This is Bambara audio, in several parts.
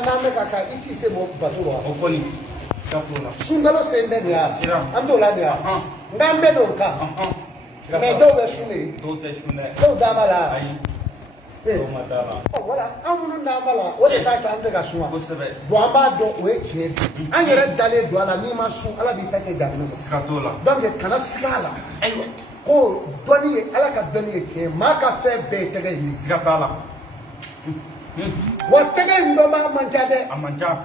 na me kaka iti se mo baturo okoni kapula sungalo sende ya andola ya ngambe do ka me do be shune do dabala ai do madala wala amunu namala o de ta tambe ga suwa bo amba do o eche an yere dale do ala ni ma su ala bi ta ke jabinu skatola donc kana sigala aiwa ko doni ala ka doni eche ma ka fe be tege ni skatala wa tege ndo ma manjade amanja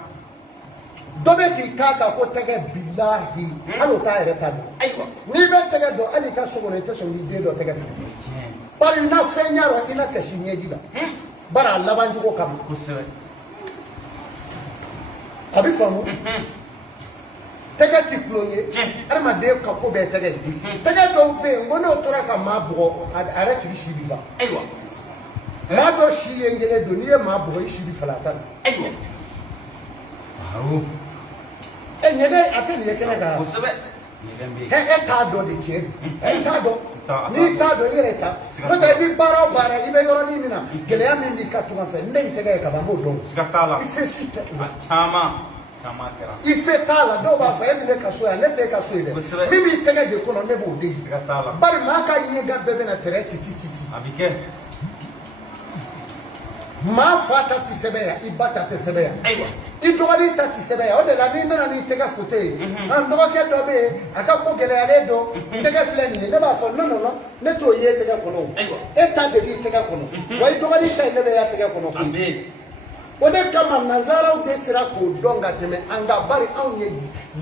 dobe ki kaka ko tege billahi alo ta yere ta do aiwa ni be tege do ali ka so ne te so ni de do tege bari na fenyaro ina kashi nyeji da bara labanji ko kam kusere abi famu tege ti plonye arma de ka ko be tege tege do be ngono tora ka mabugo ara ti shibi ba aiwa ma do shi yengele do ni ma bugo shibi falata aiwa awu nyege ateli yekene gara kusere ta do de che ta do ni ta do yere ta ko ta bi bara bara ibe yoro ni mina gele ya mi ni ka tuma fe nei tege ka ba mo do skatala ise shite chama kera ise tala do ba fa emi ka so ya ne te ka so ile mimi tege de kono ne bo de skatala bari ma ka nyega bebe na tere chi abike ma fata ti sebeya ibata te sebeya aiwa idogani ta ti sebeya o de la ni nana ni tege fote an dogo ke do be aka ko gele ale do tege fle ni ne ba fo no ne to ye tege kono aiwa eta de bi tege kono wa idogani ta ne be ya tege kono amen o de kama nazara u de sira ko donga teme anga bari an ye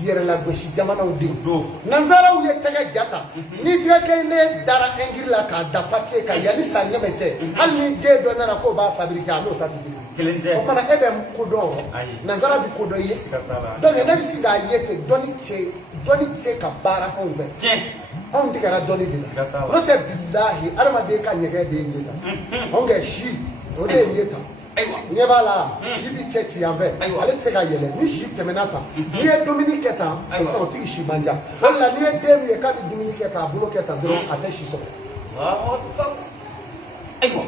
yere la goshi jamana u de do nazara u ye tege jata ni tege ke ne dara engiri la ka da papier ka yani sanya meche an ni de do na ko ba fabriquer no ta ti kelente o mana ebe ko do nazara bi ko do ye donc ne bi si da yete doni te ka bara on ve on ti gara doni de no te billahi arma de ka nyege de ngeta on ge shi o de ngeta aiwa ne bala shi bi chechi yanve ale se ka yele ni shi temenata ni e Dominique ta o ti shi manja wala ni e dem ye ka bi Dominique ta bulo keta do ate shi so aiwa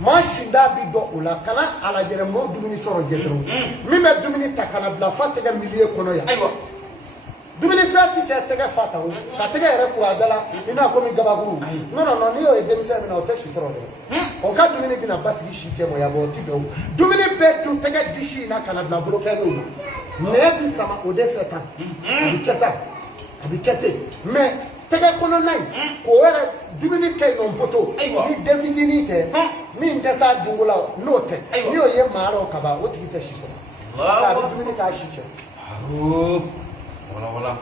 mashinda bi do ula kana ala jere mo dumini soro jedro mi me dumini takana bla fatega milier kono ya aiwa dumini fati ke tega fata o ka tega ere ko adala ina ko mi gabagu no ni o e demise na o te shi soro de o ka dumini bi na basigi shi te mo ya bo ti do dumini be tu tega dishi na kana bla blo ke no ne bi sama o de feta bi kete me tega kono nai ko era dumini ke no poto ni devidini te min desa dungula note ni o ye maro kaba o tigi te shi so sa bi dumini ka shi che wala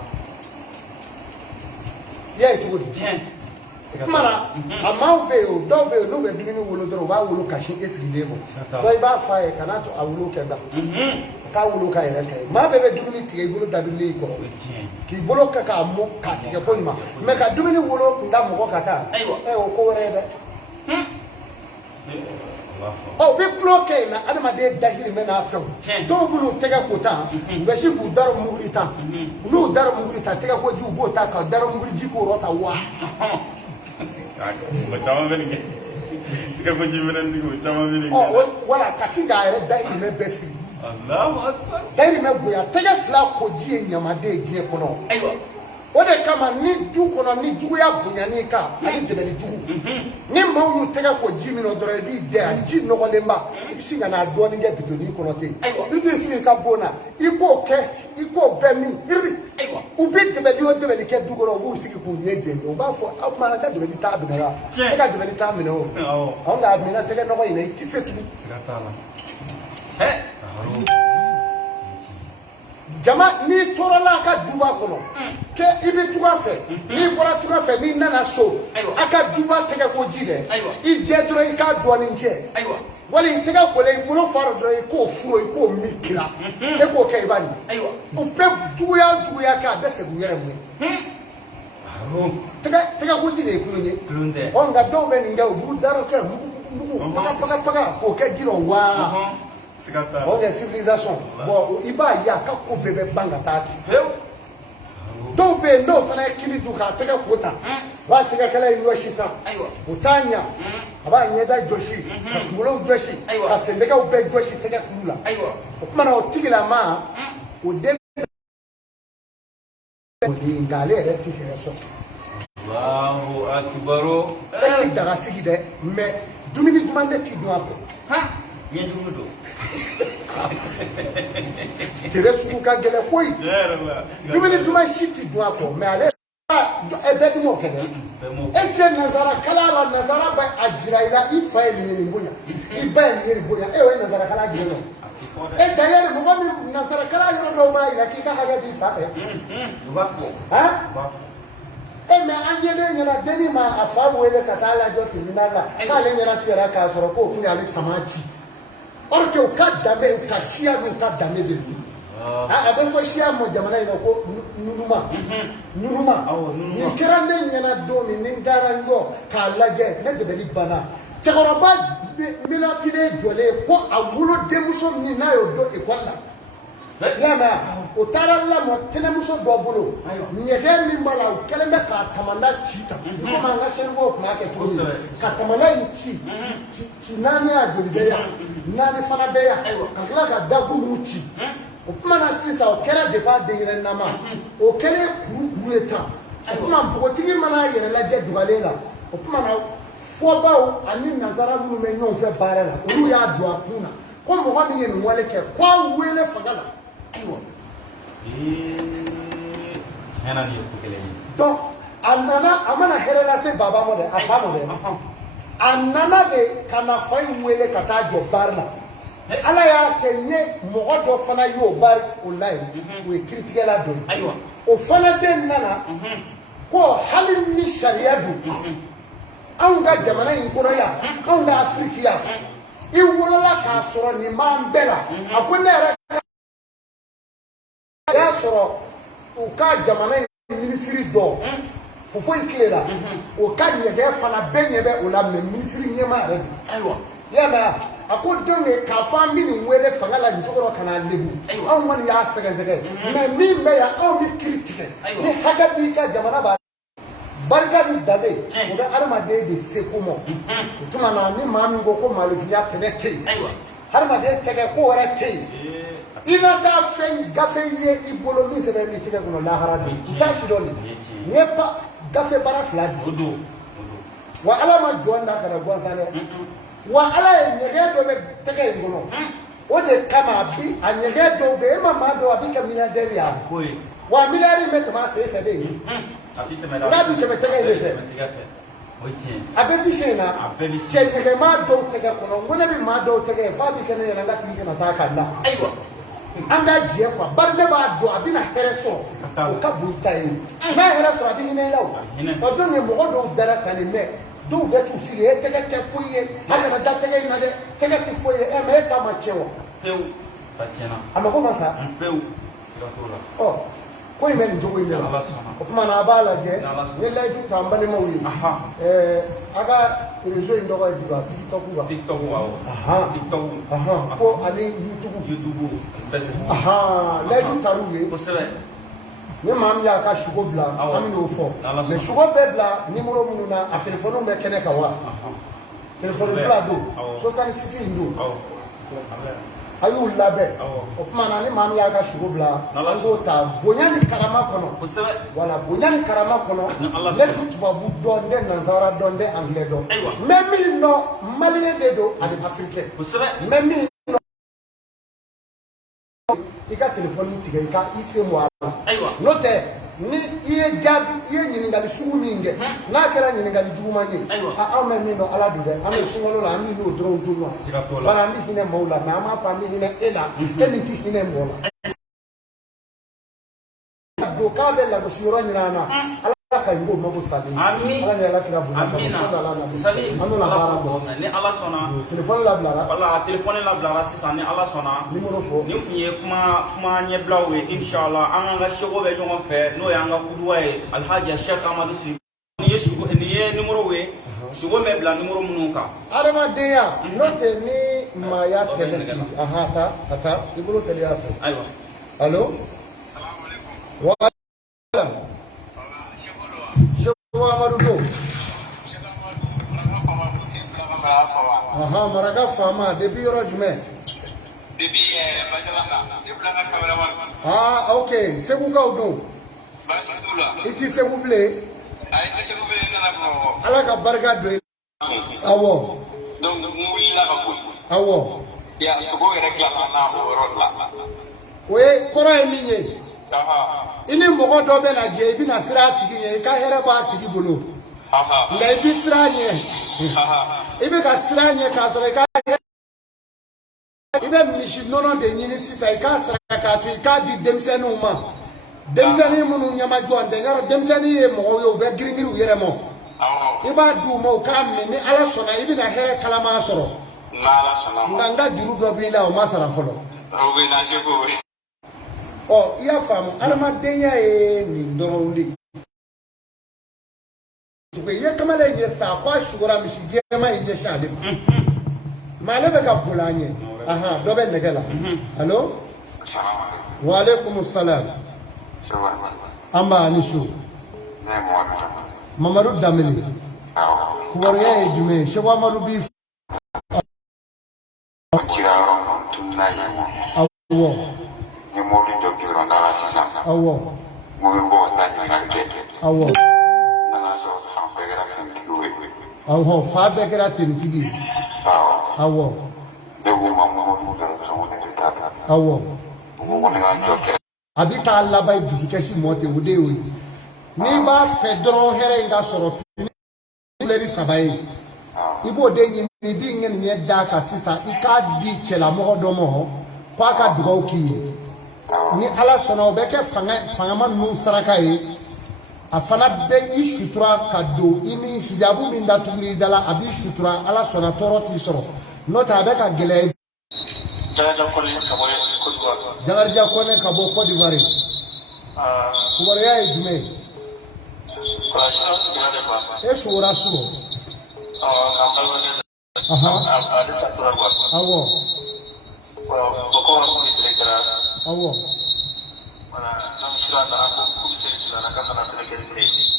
ye to di mara amau be o do be no be dumini wolo doro wa wolo ka shi esri demo do ba fa e kana to awolo ke da ka wolo ka ere kai ma be dumini tige wolo da bi le ko ki bolo ka ka mo ka tige ko ma me ka dumini wolo nda mo ko kata e o ko re de o be bloqué na adama de dahiri me na afew do bulu tega ko ta be shi bu daro muguri ta no daro muguri ta tega ko ji bo ta ka daro muguri ji ko rota wa ba chama veni tega ko ji veni ko chama veni o wala kasinga ere dahiri me besi Allahu akbar dahiri me boya tega fla ko ji nyamade ji ko no aiwa o de kama ni du kono ni jugu ya bunyani ka ali debeli jugu ni maw yu tega ko jimi no dore bi de anji no gole ma singa na do ni ge bitoni kono te biti si ka bona iko be mi iri ubi debeli o debeli ke du kono bu sigi ku nyeje o ba fo amana ka debeli ta bi na ka debeli ta mi no o nga mi na tega no ko ina si se tu sigatala jama ni torala ka duba kono ke ibi tuga fe ni bora tuga fe ni nana so aka duba tege ko jide I dedro I ka do ni nje wali tega ko le bulo faro do ko furo ko mikira e ko ke bani o pe duya ka dese bu yere mu tega ko jide ko ni on ga do be ni ga bu daro ke bu paka ko ke jiro wa on est civilisation bon iba ya ka ko bebe banga tati do be no fana kili du ka tega kota wa tega kala yi washita utanya aba nyeda joshi ka kulo joshi ka sendeka ube joshi tega kulula mana o tigila ma o de o ngale re tigila so Allahu akbar daga sigi de mais dumini dumande ti do ko Yendudo. Tere suku ka gele koyi. Dumini duma shiti do ko mais ale e be di mo kene. Ese nazara kala la nazara ba ajiraila ifa ni bunya. Iba ni bunya e we nazara kala ajiraila. E d'ailleurs mo mi nazara kala ajiraila do ba ira ki ka haga di fa e. Ha? E me anyele nyara deni ma afa wele katala jo tinala. Kale nyara tira ka soro ko kunya ali tamachi. Or que o kadame o kashia no kadame de lui. A ben fo shia mo jamana ina ko nunuma. Ni kerande nyana do mi ni darango ka laje ne de beli bana. Chakoroba minati le jole ko amulo demuso ni na yo do ikola. Yama o taralla mo tenemuso do bolo. Nyege mi mala o keleme ka tamanda chita. Ko manga shengo ko make to. Ka tamanda chi nani a jolibeya. Nani fana beya akla ka dabu muchi o kuma na sisa o kera de ba de yere nama o kele kuru eta o kuma bogotigi mana yere la je dugalela o kuma na fobaw ani nazara munu me nyon fe bare la o ya do akuna ko mo ko mi ni wale ke ko wele fagala aywa hena ni ko kele donc anana amana herela se baba mo de afamo de anana de kana fay wele kata jo barna ala ya kenye mogo do fana yo bar ulai we critique la do aywa o fana de nana ko halin ni sharia du an ga jamana in kono ya an ga afrika i wolola ka soro ni mambela akone ra ya soro o ka jamana ministry do fofo ikela o ka nyege fana benyebe o la ministry nyema re aywa yaba akodonge ka family wele fangala njogoro kana lebu an wani ya sege sege mais min be ya an mi critique ni haga bi ka jamana ba barka ni dabe o da armade de sekumo tuma na ni mami go ko malifiya tene te aywa harmade tege ko wara te ina ta fen gafe ye ibolo mi sebe mi tege ko la harabi tashi doni nepa gafe bara fladi odo wa alama jonda kana gwansane wa ala nyege do be tege ngono o de kama bi anyege do be mama do abi ka milliardaire ya koy wa milliardaire met ma se fe de ati te meda na bi te tege de fe oiti abeti shena nyege ma do tege kono ngona bi ma do tege fa bi kana yana ngati kana ta kala aywa anga je kwa bar ne ba do abi na hereso o ka bu tai na hereso abi ni lawo o do ne mo do dara kan me do get to see it tege te fuye haka da tege ina de tege te fuye e me ta ma chewa peu tachena amako masa peu kiratola oh ko ime njogo ime Allah sana o kuma na bala je ne la ju tambale mawli aga rejo indogo di ba tiktok wow tiktok ko ani youtube bese la ju taruwe ko sebe ne mam ya ka shugo bla ami no fo mais shugo be bla numéro munu na a telephone be kene ka wa telephone fla do 66 ndo ayu labe o kuma na ni mam ya ka shugo bla ngo ta bonyani karama kono wala bonyani karama kono le tuba bu do nde nanzara do nde anglais do même no malien de do ali africain même ika telephone tiga ika ise mo aywa note ni iye jabi iye nyingali sugu minge na kera nyingali juguma nyi a me mino ala dube ame sungolo la ami no dron tunwa bana mi hine mola na ma fa mi hine ela eni ti hine mola do ka be la shuro nyana ala ka yugo mago sabi ala ne ala kira bu sabi anu la bara bo ni ala sona telephone la blara wala telephone la blara sisa ni ala sona numéro fo ni kunye kuma nye blawe inshallah an ga shego be jongo fe no ya nga kuduwa e alhaji Sheikh Amadou Si ni yesu ni ye numéro we shugo me bla numéro munuka arama deya note ni maya teleki ata ibulu tele afa aywa allo assalamu alaikum wa aha maraka fama depuis yɔrɔ jumɛn depuis Bajala c'est pour la cameraman ah ok segukaw don basi tula i ti segu bilen ay te segu be nana ko ala ka barika don i la awɔ donc mu wulila ka ko awɔ ya sogo yɛrɛ tilala na o yɔrɔ la o ye kɔrɔ ye min ye aha i ni mɔgɔ dɔ bɛ na jɛ i bɛna sira a tigi ɲɛ i ka hɛrɛ b'a tigi bolo aha nka i bɛ sira ɲɛ aha i bɛ ka sira ɲɛ k'a sɔrɔ i bɛ misi nɔnɔ de ɲini sisan i k'a sara k'a to i k'a di denmisɛnninw ma denmisɛnnin minnu ɲɛmajɔ tɛ yɔrɔ denmisɛnnin ye mɔgɔw ye u bɛ girin girin u yɛrɛ ma i b'a di u ma u k'a min ni ala sɔnna i bɛna hɛrɛ kalaman sɔrɔ n'ala sɔnna ma nka n ka juru dɔ b'i la o ma sara fɔlɔ o bɛ na se ko ɔ i y'a faamu adamadenya ye nin dɔrɔn de ye i ye kamalen ye sa ko a sugora misi jɛma in ɲɛsin ale ma ale bɛ ka boli an ɲɛ ahan dɔ bɛ nɛgɛ la allo waaleykum salam an b'a ni su mamadu danbele kibaruya ye jumɛn ye seko amadu b'i awɔ ni mobili dɔ kɛra la sisan awɔ mo bɛ bɔ ka taa ɲininkali kɛ awɔ nana sɔrɔ fan bɛɛ kɛra fɛntigiw ye awɔ fa bɛɛ kɛra tenitigi ye awɔ awɔ ne ko ma mobili dɔ sɔngɔ ne bɛ taa awɔ o ko ne ka jɔ kɛ a bɛ taa laban ye dusukasi mɔ ten o de y'o ye n'i b'a fɛ dɔrɔn hɛrɛ in ka sɔrɔ fini kulɛri saba ye i b'o de ɲini i b'i ŋɛniɲɛ d'a kan sisan i k'a di cɛlamɔgɔ dɔ ma k'a ka dugawu k'i ye ni ala sɔnna o bɛ kɛ fangama ninnu saraka ye a fana bɛ i sutura ka don i ni hijabu min datuguli i da la a b'i sutura ala sɔnna tɔɔrɔ t'i sɔrɔ n'o tɛ a bɛ ka gɛlɛya jakarija kɔnɛ ka bɔ Côte d'Ivoire kibaruya ye jumɛn ye e sugora su rɔ awɔ awɔ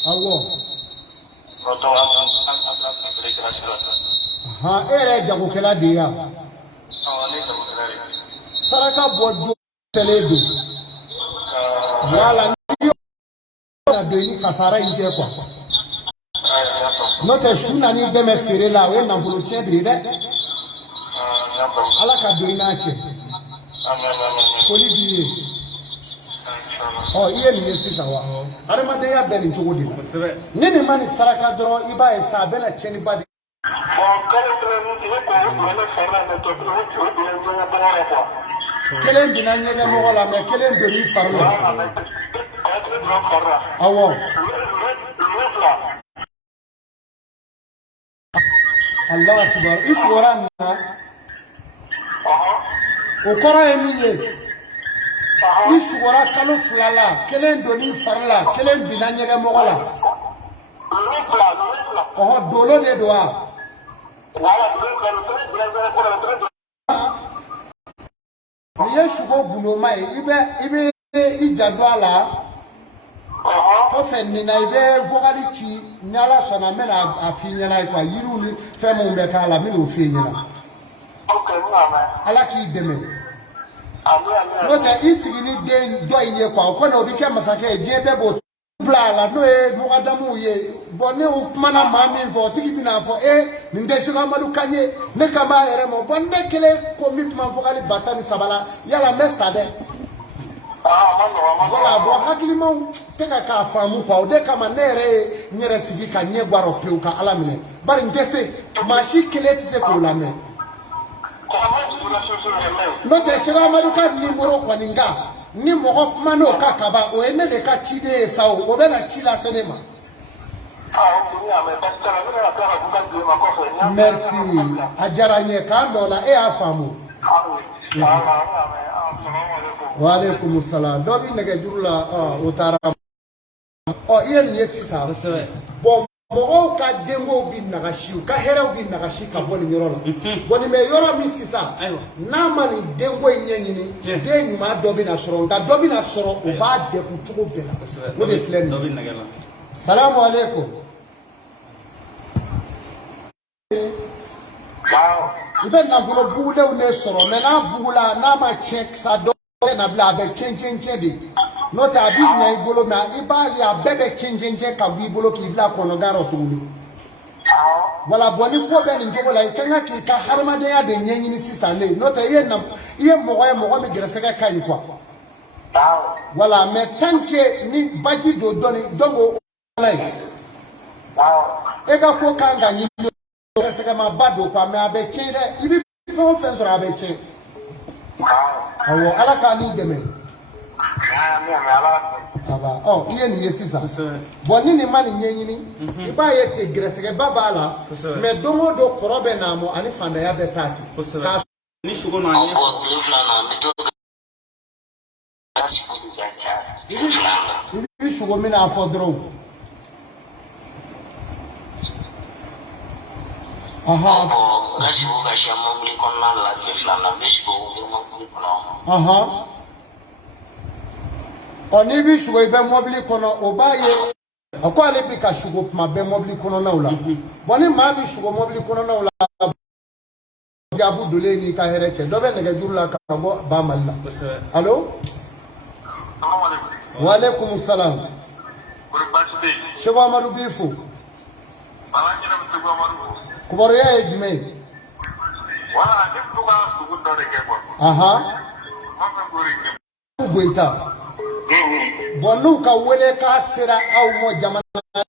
awɔ han e yɛrɛ ye jagokɛla de ye yan saraka bɔ jo tɛlen don wala ni y'o don i ni kasara in cɛ quoi n'o tɛ su na n'i dɛmɛ feere la o ye nafolo tiɲɛ de ye dɛ ala ka don i n'a cɛ foli b'i ye ɔ i ye nin ye sisan wa adamadenya bɛ nin cogo de la ni nin ma nin saraka dɔrɔn i b'a ye sa a bɛna tiɲɛniba de kelen bina ɲɛgɛn mɔgɔ la mɛ kelen donn'i fari la awɔ Allahu akibar i sugora nin na o kɔrɔ ye min ye i sugora kalo 2 la kelen donn'i fari la kelen bina ɲɛgɛn mɔgɔ la ɔhɔ dolo de don wa n'i ye sugo gundoma ye i bɛ i janto a la kɔfɛ nin na i bɛ vocal ci ni ala sɔnna n bɛna a f'i ɲɛna quoi yiriw ni fɛn minnu bɛ k'a la n bɛn'o f'i ɲɛna ala k'i dɛmɛ n'o tɛ i sigi ni den dɔ in ye quoi o kɔni o bɛ kɛ masakɛ ye diɲɛ bɛɛ b'o bila a la n'o ye mɔgɔdamuw ye bɔn ne kumana maa min fɔ o tigi bɛna fɔ nin tɛ Seko Amadu kan ye ne kan b'a yɛrɛ ma bɔn ne kelen ko n bɛ kuma vocal 13 la yala n bɛ sa dɛ wala bɔn hakilimaw tɛ ka k'a faamu quoi o de kama ne yɛrɛ ye n yɛrɛ sigi ka ɲɛ guarɔ pewu ka ala minɛ bari n tɛ se maa si kelen tɛ se k'o lamɛn n'o tɛ Seko Amadu ka numéro kɔni nka ni mɔgɔ kuma n'o ka kaba o ye ne de ka ciden ye sa o bɛ na ci lase ne ma merci a diyara n ye k'an bɛn o la e y'a faamu waaleykum salam dɔ bɛ nɛgɛjuru la o taara ɔ i ye nin ye sisan bɔn mɔgɔw ka dengow bɛ nagasi u ka hɛrɛw bɛ nagasi ka bɔ nin yɔrɔ la bɔn nin bɛ yɔrɔ min sisan n'a ma nin denko in ɲɛɲini den ɲuman dɔ bɛ na sɔrɔ nka dɔ bɛ na sɔrɔ o b'a degun cogo bɛɛ la o de filɛ nin ye salamu aleykum ibe na folo bule une soro me na bula na ma check sa do na bla be chenche de no ta bi nya igolo ma iba ya bebe chenche ka bi bolo ki bla ko no garo tuli wala boni ko be ni jogo la kenga ki ka harma de ya de nyenyi ni sisa le no ta ye na ye mo mi gere sega kan kwa wala me tanke ni baji do doni dongo life ega ko kanga ni sega ma bado kwa me abeche de ibi fo fenso abeche awo ala ka ni deme aba oh iye ni yesisa boni ni mani nyenyini iba ye te gresege baba la me dongo do korobe na mo ani fanda ya betati ka ni shugo na anye ibi shugo mina afodro aha aha oni bi shugo ibe mobili kono obaye akwale bi ka shugo ma be mobili kono na ula boni ma bi shugo mobili kono na ula jabu dole ni ka hereche dobe nege jurla ka bo ba malla allo wa alaikum salam shego amaru bifu kubaro ya ejme wala ke tuba sugu dore ke ko aha goita bonu ka wele ka sira aw mo jamana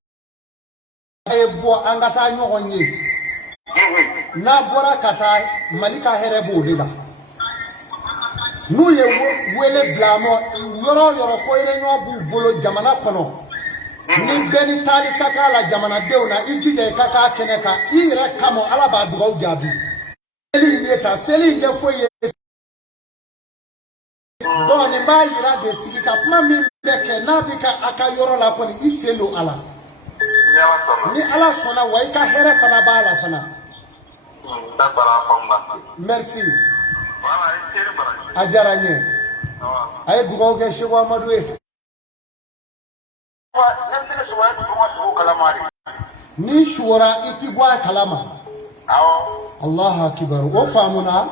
e bo angata nyogonyi na bora kata malika herebo lila nu ye wele blamo yoro ko ire nyo bu bolo jamana kono ni beni tali takala jamana deuna ijije kaka keneka ire kamo alaba dugaw jabi eli yeta seli nge foye doni ba yira de sigika kuma min beke na bika aka yoro la koni iselo ala ni ala sona wa ika here fana bala fana merci ajaranye ay dugaw ke shego amadu e ni shura itigwa kalama Allah akbar o famuna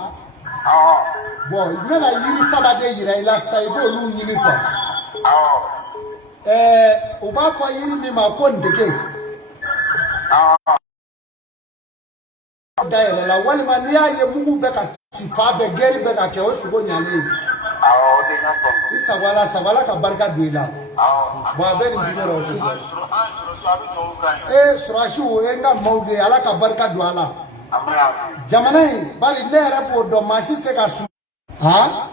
bo mena yiri sabade yira ila saibo lu nyini kwa o ba fa yiri mi ma ko ndeke daire la wali man ya ye mugu be ka sifa be geri be ka ke o shugo nyale isa wala ka barka duila ba be ni dimoro su surashu enga maude ala ka barka duala jamana bali lere bo do mashi se ka su ha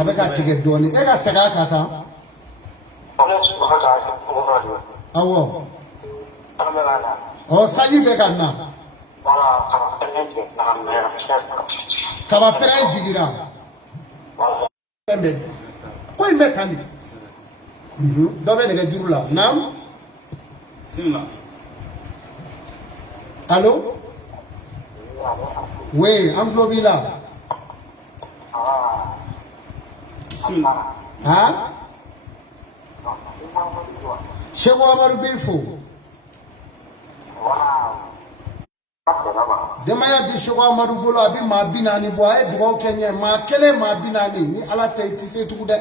avec tige doni e ka sega kata awo o saji be kana kaba pere jigira ko imbe kandi dobe ne ga jurula nam simla allo oui amblobila ha shego amaru bifu demaya bi shego amaru bolo abi ma binani bo ay dugo kenye ma kele ma binani ni ala tay tise tukude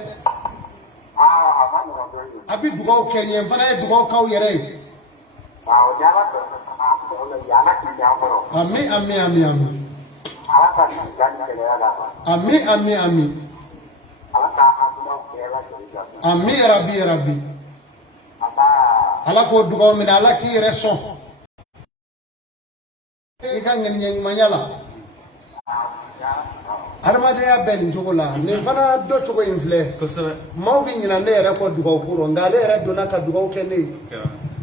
abi dugo kenye fana dugo kaw yere ami rabbi ala ko dugo min ala ki reso ikangen nyeng manyala armade ya ben jogola ne fana do chogo infle mawbi nyina ne re ko dugo kuro ngale re dona ka dugo kene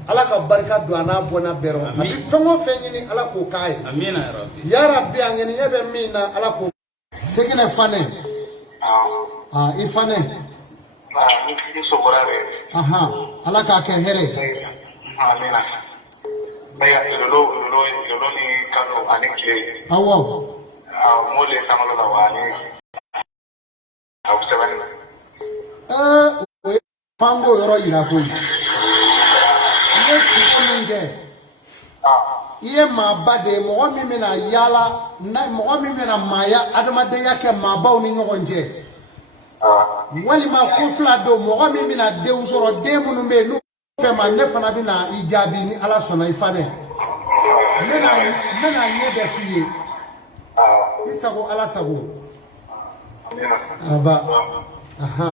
ala ka barka do ana bona bero abi fengo fenyini ala ko kai amina rabbi ya rabbi angeni yebe mina ala ko segene fane ifane aha ala ka ke here amina baya lolo ni kanu anike awo mole samalo la wani au 7 fango yoro ira ko yesu kominge iye ma bade mo mi me na yala na mo mi me na maya adamade yake ma baw ni nyogonje wali ma ko fla do mo mi me na de usoro de munu me no fe ma ne fana bi na ijabi ni ala sona ifane mena nye be fiye isago ala sago aba aha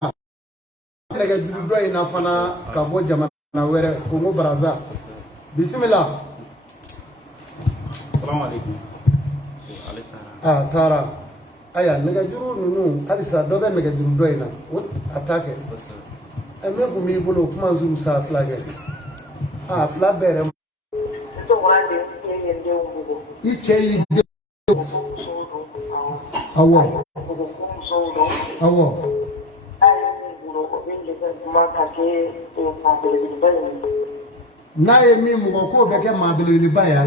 daga judo ina fana ka bo jama na were ko mo baraza bismillah assalamu alaikum tara aya daga juru nunu alisa do be daga judo ina attaque me ko mi bolo kuma zuru sa flage flag bere iche ide awo na emi mu ko be ke ma bilibili ba ya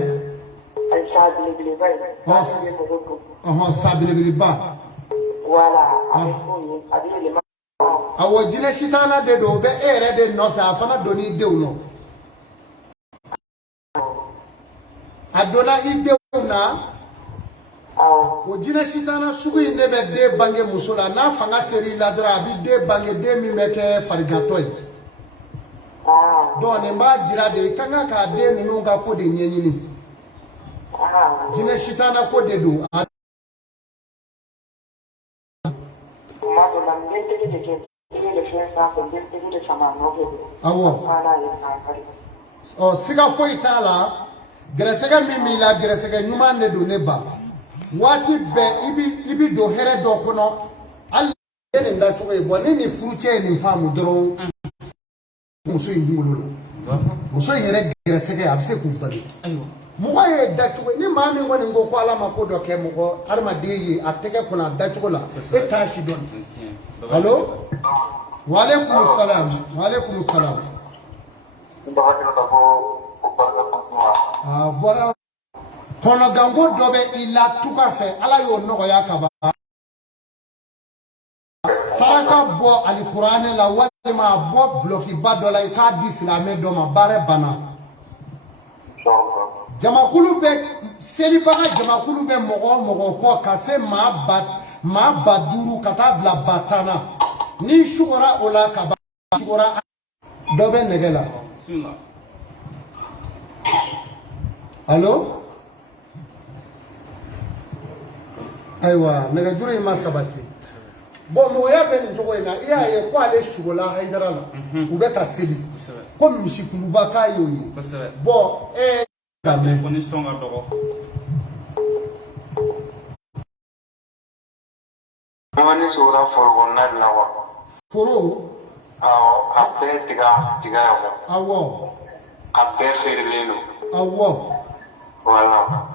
sabili ba wala awo jine shitana de do be ere de no fa afana do ni de uno adona ide una o jine shitana sugu inde be de bange musula na fanga seri la dra bi de bange de mi meke farigatoy do ne mba jira de kanga ka de nunu ga ko de nyenyini jine shitana ko de do awo o siga fo itala gresega mimi la gresega nyuma ne do ne ba wati be ibi do here do kono al ne nda to e bo ni furuche ni famu doro muso ingulu muso yere gresega abse kumpani ayo mugo ye datu ni mami ngoni ngo ko ala makodo ke mugo arma deyi ateke kuna datu la e tashi don allo wa alaikum salam bora kono gango dobe ila tukafe ala yo nogo yakaba saraka bo alquran la walima bo bloki badola ka dislame do ma bare bana jamakulu be selibaga jamakulu be mogo ko kase ma baduru kata bla batana ni shugura ola ka ba shugura dobe negela bismillah allo aywa naga jure ma sabati bo mo ya ben jogo ina iya ye ko ale shugula haidara la ube ka seli ko mishikulu ba kayo yi bo dame condition ga dogo wani sura forgo na lawa foro ape tiga yawo awo ape ferleno awo wala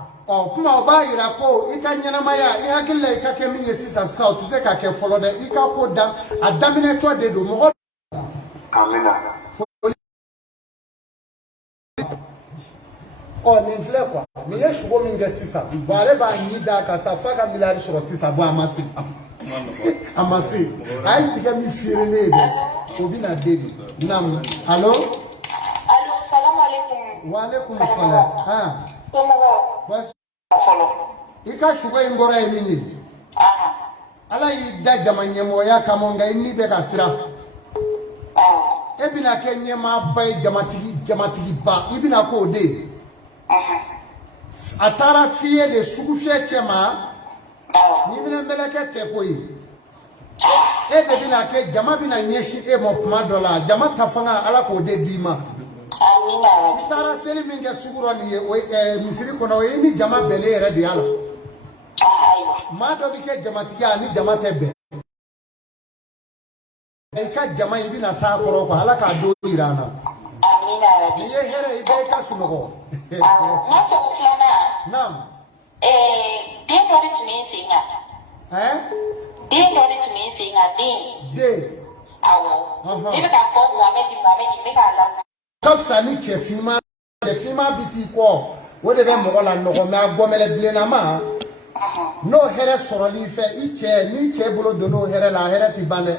kuma oba ira ko ikanyana maya ihakille ikake mi yesisa south ze ka ke follow de ikako da adamine to de do mo amina ni vle kwa mi ye shugo mi ngesisa bare ba nyida ka safaka milari shoro sisa bo amasi amasi ai tika mi firele de obi na dedi nam allo salamu alaikum wa alaikum salam bas ika shugo ingora emini ala yi da jamanyemo ya kamonga inni be kasira ebina kenye ma bay jamatigi ba ibina ko de atara fiye de sugufie chema ni bina mbeleke te koyi de bina ke jama bina nyeshi mo kuma dola jama tafanga ala ko de dima amina itara seli minge suguro ni misiri kono ni jama bele re de ala aywa ma do bike jamatigi ani jama tebe ka jama ibina sa koro ko ala ka do irana amina rabbi ye here ibe ka sunogo na so flana nam dia do it me singa dia do it me singa de awo ibe ka fo Muhammad be ka la kapsa ni chefima biti ko wo de be mo la no ko ma gomele bilena ma no here soroli fe iche ni che bolo do no here la here ti bane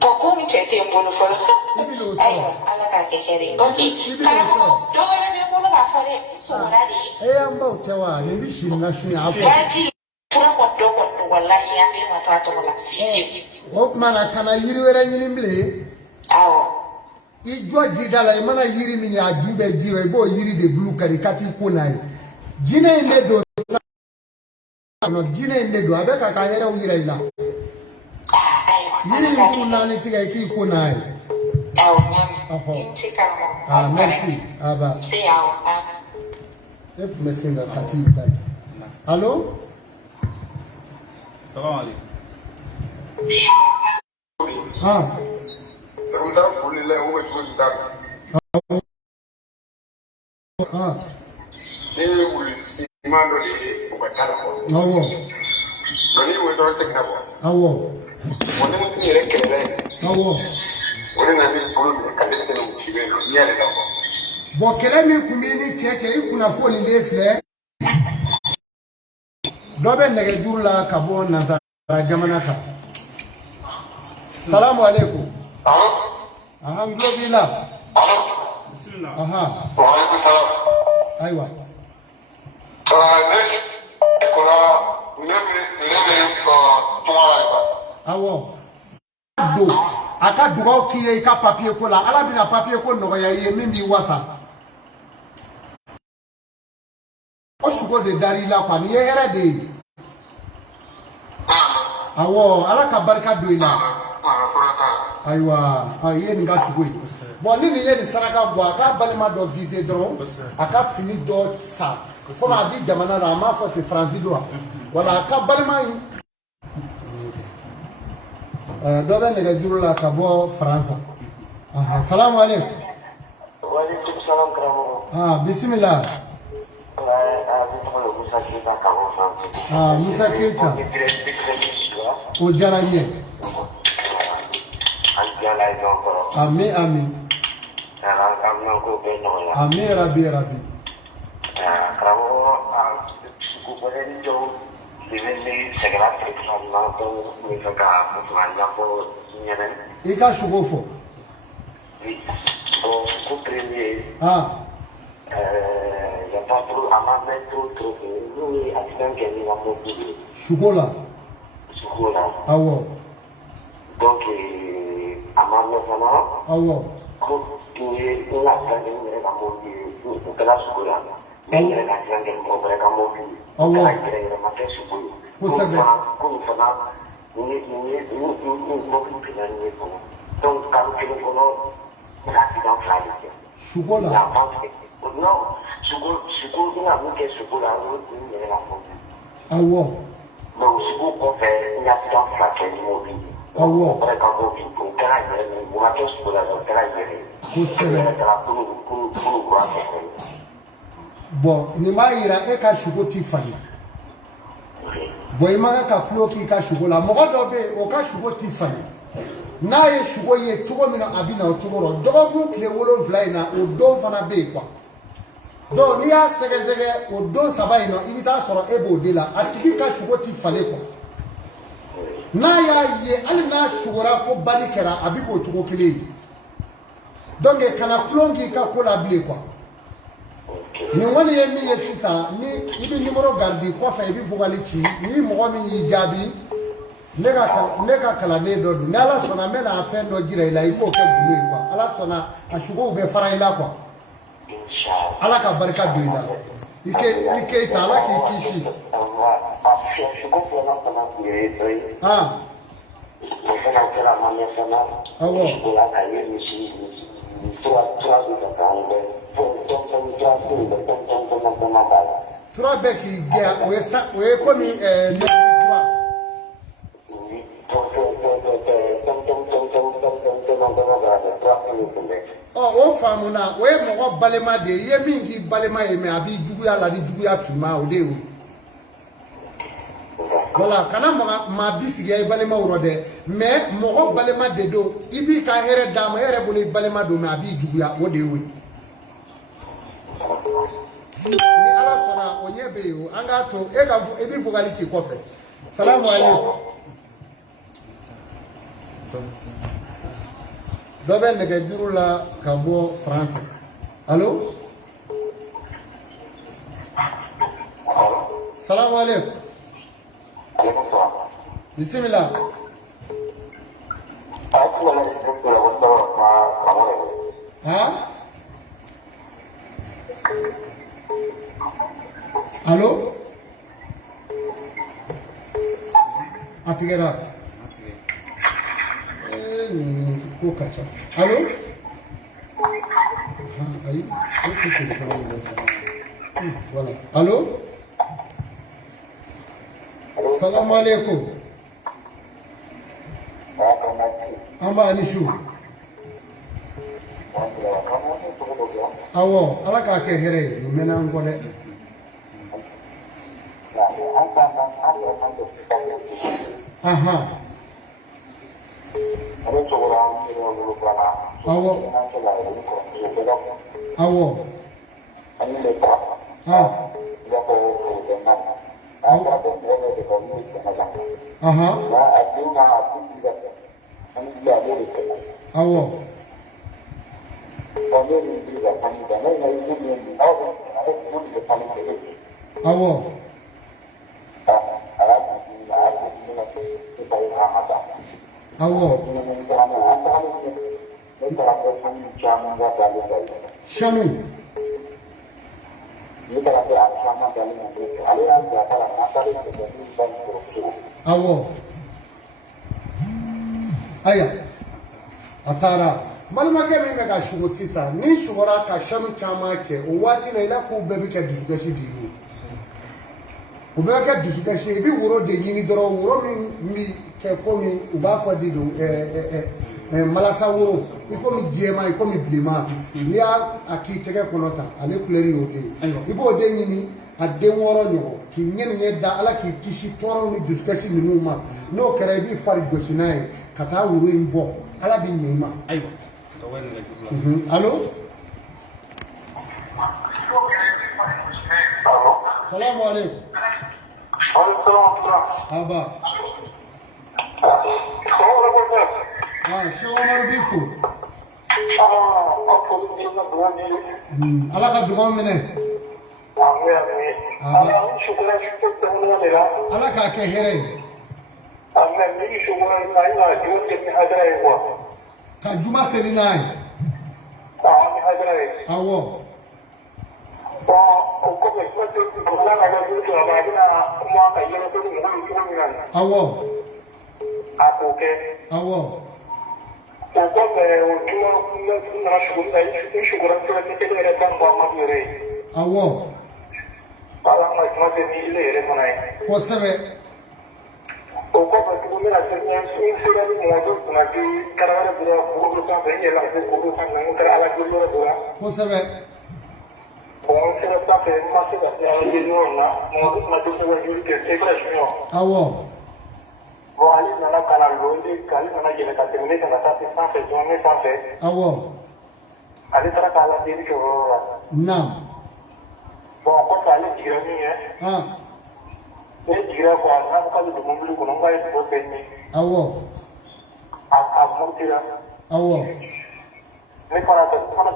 to ko ni che te mbolo folo Ibi lo so. Ala ka kekere. Okay. Karamogo, do wele me ko la fare so radi. Amba utewa ni bishi na shi afu. Yaji fura ko do ko wallahi ya be mata to la. O mana kana yiri wera nyini mbele. Awo. Ijo jidala imana yiri mi ya jube jiro ibo yiri de blue karikati kunai. Jina inde do no jina inde do abeka ka hera uyira ila. Yiri kuna ni tiga iki kunai. Awo nyam. Tika mo. Merci. Aba. C'est awo. Ep mesinga kati kati. Allô? Salam alaikum. Bon, quel est kumini cheche ikuna foni lefle dobe nege jurla kabo nazara jamana ka Salamu alaikum. Aha globila. Bismillah. Aha. Wa alaikum salam. Aywa. Awo. Do aka dugaw kiye ka papier ko la ala bina papier ko no ya ye min bi wasa. O sugo de dari la kwa ni yere de. Awo ala ka barka do ila. Aywa aye nga sugo. Bon ni ye ni saraka bo aka balima do vise dron aka fini do sa. Ko ma di jamana ra ma fo te franzi do. Wala aka balima dobe nega jurula ka bo France. Aha, salamu alaikum. Wa alaikum salam karamo. Bismillah. Musa Keita. O jaranye. Amin amin. Amin rabbi rabbi. Karamo ku boleh jauh ini segera terkenal atau misalkan musuhnya pun nyeren. Ika shugofo. Ku premier. Ya tak perlu amanah terus ini accident kini kamu pilih. Shugola. Awo. Donc amanah sana. Awo. Ku pilih ingat kan ini kamu pilih. Telah shugola. Ini accident kini kamu pilih. Awo. Kusabe. Shugola. Awo. Bon, ni maira eka shugo tifani. Boy manga ka floki ka shugo la mogo dobe o ka shugo tifani. Na ye shugo ye tugo mina abina o tugo ro dogo bu kle wolo vlaina o don fana be kwa. Do ni ya sege o don sabai no ibita soro ebo de la atiki ka shugo tifale kwa. Na ya ye ali na shugora ko bari kera abiko tugo kile. Donc kana flongi ka kola ble kwa. Ni wani ye mi ye sisa ni ibi numero gardi ko fa ibi fugali ci ni mo mi yi jabi nega kala ne do du ala sona mena afen do jira ila iko ke bulu kwa ala sona ashugo be fara ila kwa ala ka barka do ila ike ta ala ki kishi awo Tura beki gea oye komi ne o famuna oye mogo balema de ye mingi balema ye me abi juguya la di juguya fima o de o voilà kana ma bisigi ye balema woro de mais mogo balema de do ibi ka here dama here boni balema do me abi juguya o de o ni ala sona onye be yo anga to e ka ebi vogality ko fe salamu alaikum Dove nɛgɛjuru la ka bɔ France. Allo? Salam alaikum. Bismillah. Hein? Allo? Atigera. Allo? Aïe, voilà. Allo? Salam alaikum. Amba Anishu. Awo, ala ka ke here ni mena ngode. Aha. Awo. Awo. Ah. Aha. Awo. Awo. Awo. Shanu. Awo. Aya. Atara. Malma ke mi mega shugo sisa ni shugora ka shanu chama ke o wati na ila ko bebe ke disugashi biyu. O bebe ke disugashi bi woro de yini doro woro mi ke ko mi u ba fa di do malasa woro iko mi jema iko mi blima ni a akitege konota ale kuleri ode ibo de yini ade woro nyo ki nyene nye da ala ki kishi toro ni disugashi ni ma no kere bi fari goshinai kata woro imbo ala bi nyema ayo Allô? Salam alaikum. Aba. Omar Bifu. Ala ka dugaw minɛ. Ala k'a kɛ hɛrɛ ye. Ka juma seli n'a ye. Awɔ. Awɔ. Awɔ. Awɔ. Kosɛbɛ. O kɔfɛ tuguni na se ni sera ni mɔgɔ kunna di karamɔgɔ bolo ko sanfɛ n yɛlɛ ko ko sanfɛ n kɛra ala joli yɔrɔ dɔ la kosɛbɛ bon n sera sanfɛ n ma se ka se ala joli yɔrɔ la mɔgɔ kunna to se ka joli kɛ se ka sunjɔ awɔ bon ale nana ka na lɔli k'ale nana yɛlɛ ka tɛmɛ ne kan ka taa se sanfɛ dɔrɔn ne sanfɛ awɔ ale taara k'a la deli kɛ o yɔrɔ la naam bon kɔfɛ ale jiginna min kɛ ne jigira ko n'a ko k'ale don mobili kɔnɔ n k'a ye tɔgɔ bɛɛ ɲɛ awɔ a murutira awɔ ne fana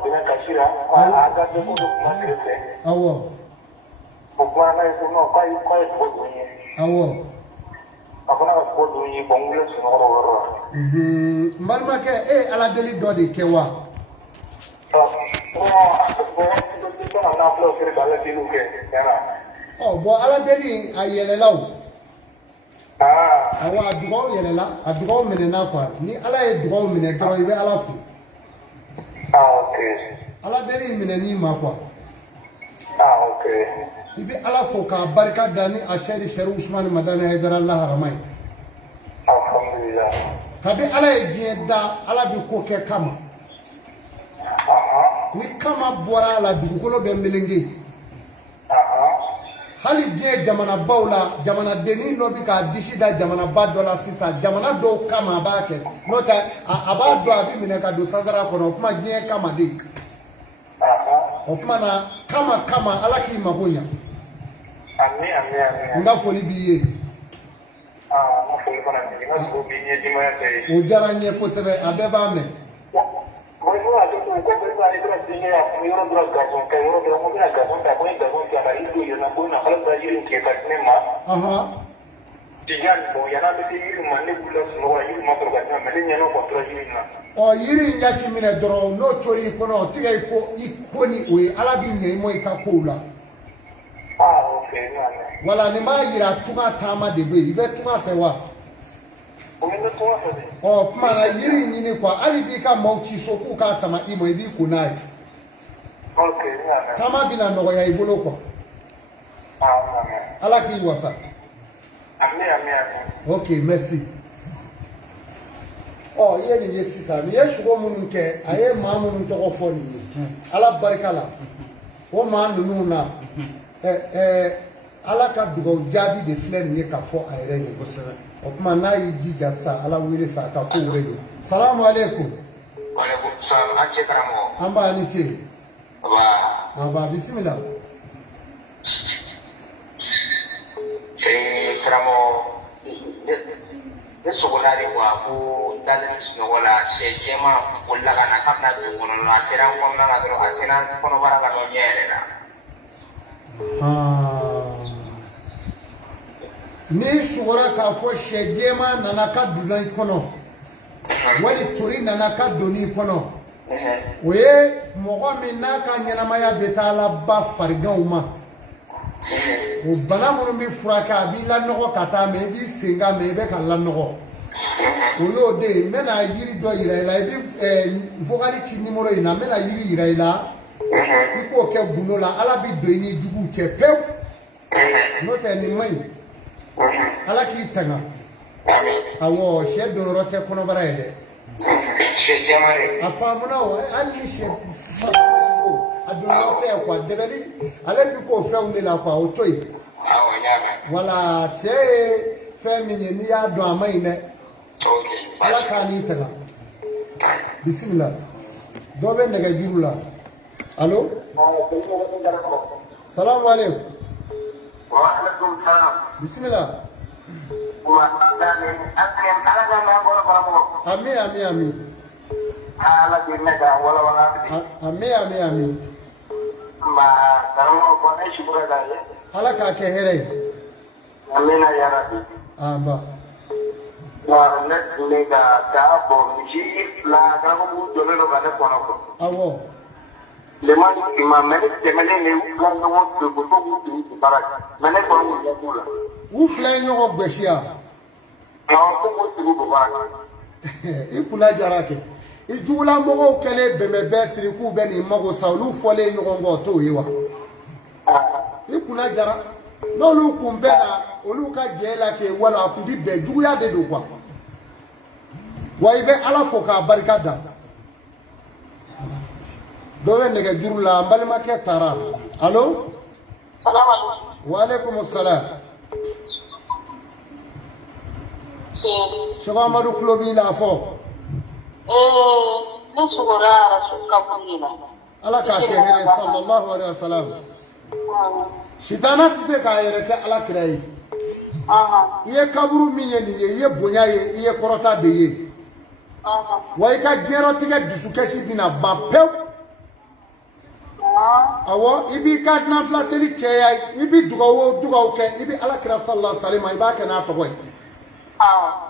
dɛmɛ kasi la a ka dɛmɛ dɔ kuma kɛrɛfɛ awɔ o kumana n'a ye ko non k'a ye tɔgɔ don ye awɔ a fana ka tɔgɔ don ye bon n wele sunɔgɔ o yɔrɔ la n balimakɛ e ye ala deli dɔ de kɛ wa bon n'a filɛ o kɛra ka ala deliw kɛ tiɲɛna bon ala deli a yɛlɛla o awɔ a dugaw yɛlɛla a dugaw minɛna quoi ni ala ye dugaw minɛ dɔrɔn i bɛ ala fo ala deli minɛn'i ma quoi i bɛ ala fo k'a barika da ni a sɛri usumani madani hayidara laharama ye kabi ala ye diɲɛ da ala bɛ ko kɛ kama ni kama bɔra a la dugukolo bɛ melenge hali diɲɛ jamanabaw la jamanadennin dɔ bɛ k'a disi da jamanaba dɔ la sisan jamana dɔw kama a b'a kɛ n'o tɛ a b'a dɔn a bɛ minɛ ka don sansara kɔnɔ o kuma diɲɛ kama de o kuma na kama ala k'i mago ɲa n ka foli b'i ye o diyara n ye kosɛbɛ a bɛɛ b'a mɛn dinheiro, eu não gosto de gastar, eu não gosto de gastar, tá bom, então que a marido eu não vou na fala para ir em que faz nem mais. Tijan bo yana be yiri ma ne bula suno yiri ma to ga na me ne no control yiri na. O yiri nyati mine doro no chori kono tiga ikoni we ala bi ne mo ikakula. Okay na. Wala ni ma yira tunga tama de be ibe tunga fe wa. O kuma na yiri nyini kwa ali bi ka mauchi soku ka sama imo ibi kunai. Okay na. Tama bina no ya ibolo kwa. Ala ki wasa. Ok, merci. Oh, il y a des ça. Il y a des choses qui sont aye mamu ntoko foni. Ala barikala. O ma nunu na. Ala ka dugo jabi de fleur ni ka fo ayre ni. O kuma na yi jija sa ala wele fa ka ko wele. Salam alaikum. Wa alaikum salam. Ache karamo. Amba ni che. Aba bismillah. Karamo ne sogolari wa ko dalil sinogola shejema kullaga na kamna be kono la seran ko na ngado asena kono baraga no nyere na ni sugora ka fo shejema nana ka dunai kono wali turi nana ka doni kono oye mogo min na ka nyanamaya betala ba fargaw ma o bana munun bi furaka bi la nogo kata me bi singa me be ka la nogo o yo de mena yiri do yira ila bi vokali ti numero ina mena yiri yira ila iko ke buno la ala bi do ni jugu che pew no te ni mai ala ki tanga awo she do rote kono barede she jamare afamuna o ali she aduna te kwa debeli ale bi ko feunde la kwa otoi wala she femini ni ya do amai ne ala ka ni tala bismillah do be daga birula allo salam alaikum wa alaikum salam bismillah wa dalil akram ala ga ma go ko ami ala dinna ga wala wala ami ma darmo ko ne shukura da ye ala ka ke here amina ya rabbi amba wa net ne ga bo ji la ga mu do le ga ne kono ko awo le man imam ne te mele ne u la no ko ko ko ko baraka mele ko mu ya kula u fly nyo gbeshia na ko mo ko baraka ikula jarake ijula mogo kele beme besiri ku be ni mogo saulu fole nyogo to yiwa ikula jara no lu kumbena oluka jela ke wala afudi be juya de do kwa waibe ala foka barikada dowe nega jurula mbalima ke tara allo Salam alaikum. wa alaikum assalam Shaba Madu Klobi la fo ne sugora rasul kabulina ala ka ke here sallallahu alaihi wasallam shitana tise ka here ke ala kirai iye kaburu minye ni iye bonya ye iye korota de ye wa ka gero tige dusu keshi bina ba pew awo ibi ka na fla seli cheya ibi dugawo ke ibi ala kira sallallahu alaihi wasallam iba ke na to boy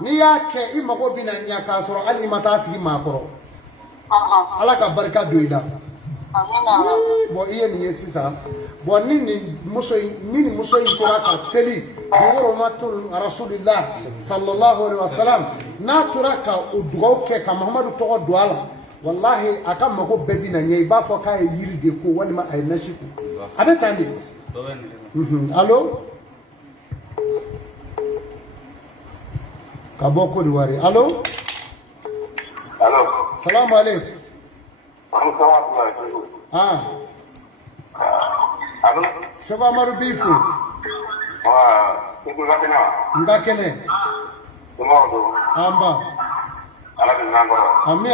ni ya ke i mago bina nya ka soro ali mata sigi makoro ala ka barka do ila bo iye ni yesisa bo nini muso tora ka seli biworo matul rasulillah sallallahu alaihi wasallam na tora ka udugo ke ka muhammadu to do ala wallahi aka mago bebi na nya iba fo ka yiri de ko wani ma ay nashiku adetande allo Kaboko Diwari. Allô? Allô? Salam alaikum. Allô? Shaba Marubifu. Tukulabina. Ndakene. Tumodo. Amba. Ala binangoro. Ami.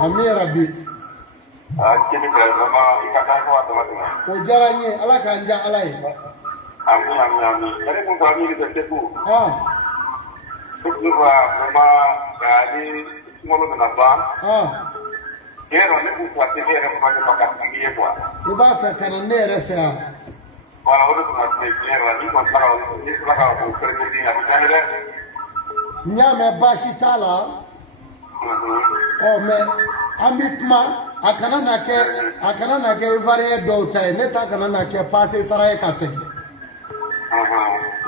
Ami Rabbi. Kini sama ikatan ko atamatina. O jaranye ala kanja alai. Ami. Ada pun kami di teku. Itu sama kali semua tu nampak. Kero ne ku kwa kero kwa ka ngiye kwa. Iba fa kana ne refa. Wala wala kuma se kero ni ko para ni ko ka ko kero ni abi kanere. Nyame bashi tala. Oh me amitma akana na ke vare do tay ne ta kana na ke passe saray ka se.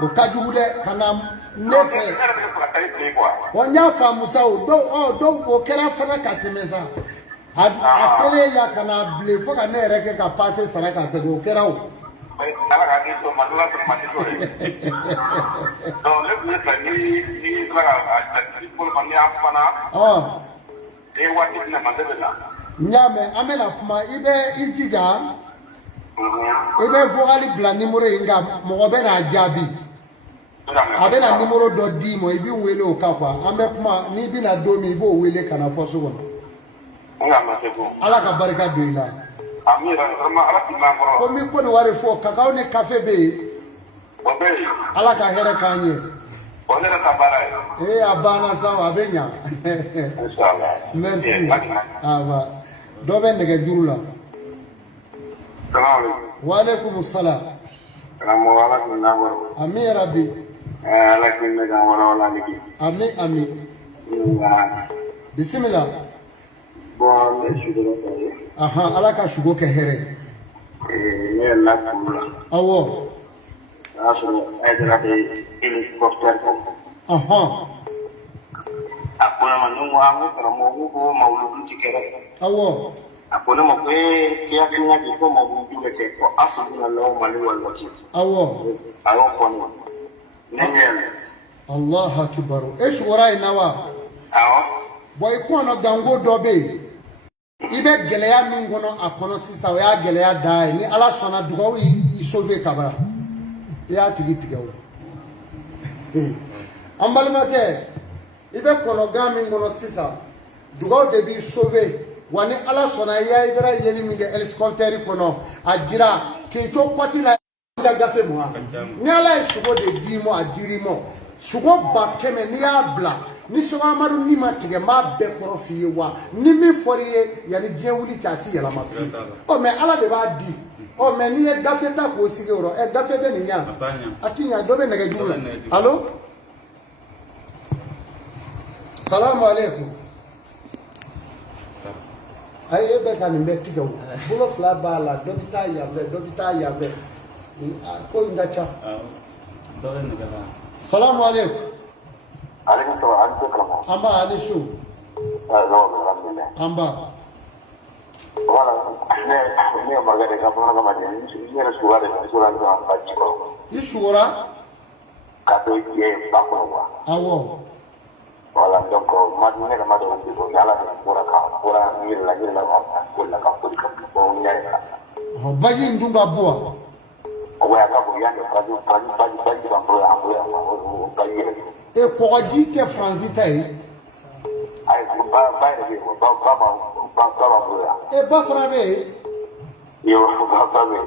O kajude kana nefe. Wanya fa musa o do o kera fana ka temeza. Asere ya kana ble fo ka ne reke ka passe saray ka se o kera o. Ala ka ni so madula so matito re. No le ku ka ni la ka ni ko ma ni afana. Oh. E wati na mandela. Nyame amela kuma ibe ijija. Ibe vogali bla numéro inga mo be na jabi. Abe na numéro do di mo ibi wele o ka kwa ambe kuma ni bi na do mi bo wele kana foso wono. Ala ka barika do ila. Amira rama ala ti ma moro. Ko mi ko ni wari fo kakao ne cafe be. Obe. Ala ka here kanye. Ole na tabara. Abana sawa abenya. Inshallah. Merci. Aba. Do be ndege jurula. Salam. Wa alaikum assalam. Ramu wala kunna moro. Ami rabbi. Ala kunna ga wala niki. Ami. Bismillah. Bon, le shugura taye. Aha, ala ka shugo ke here. Ne la kula. Awo. Aso edra de helicopter ko. Aha. Akuna manungu angu para mogu ko mauludu tikere. Awo. Akuna mo kwe kia kinya ko mauludu ke ko asu na lo mali wal wakil. Awo. Ayo ko ni. Nengel. Allah akbar. Esh warai nawa. Awo. Boy ko no dango dobe. Ibe geleya min gono akono sisa o ya geleya dai ni ala sona dugawi I sauver kaba. Ya tigi o. Ambalima ke ibe kono gamin gono sisa dugaw de bi sauver wani ala sona ya idara yeli mi ge helicopter kono ajira ke to kwati la gafe mo ni ala sugo de di mo ajiri mo sugo ba keme ni ya bla ni sugo amaru ni ma tige ma be koro fi wa ni mi foriye ya ni je wuli chati yala ma fi o me ala de ba di o me ni e gafe ta ko sige oro e gafe be ni nya atinya do be nege jumla allo salam alaikum ay ebe kan be tigaw bulo fla bala dobita ya be ko ngacha salam alaikum Alaikum salam. amba alishu Alhamdulillah. amba Wala ne magana ka fara kama ne ni ne suwa da ba ci ko. ishura Ka to ye ba ko wa. awo Wala donc ma ne ma do ko yala da pura ni la ko la ka ko ni ho baji ndumba bua wa ka ko ya ka ba ko ya ko ba ye. e koji ke franzita yi Ai ba ne ba e ba frabe yo ba ne.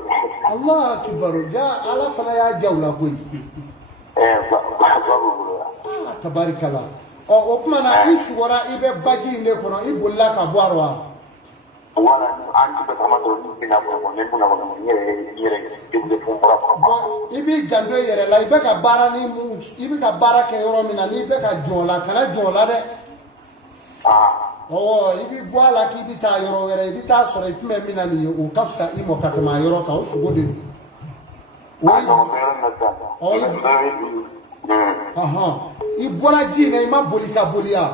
Allah akbar ja ala fana ya jawla boy ba tabarikala o kuma na ishura ibe baji ne kono ibulla ka boarwa wala anti be kama to ni na ko ne kuna ko yere de fumbura ko ibi jando yere la ibe ka bara ni mu ibe ka bara ke yoro mina ni ibe ka jola kana jola de oh ibi boala ki bita yoro were ibi ta soro ipime mina ni o kafsa imo katama yoro ka o sugo de aha ibora ji ne ma bolika bolia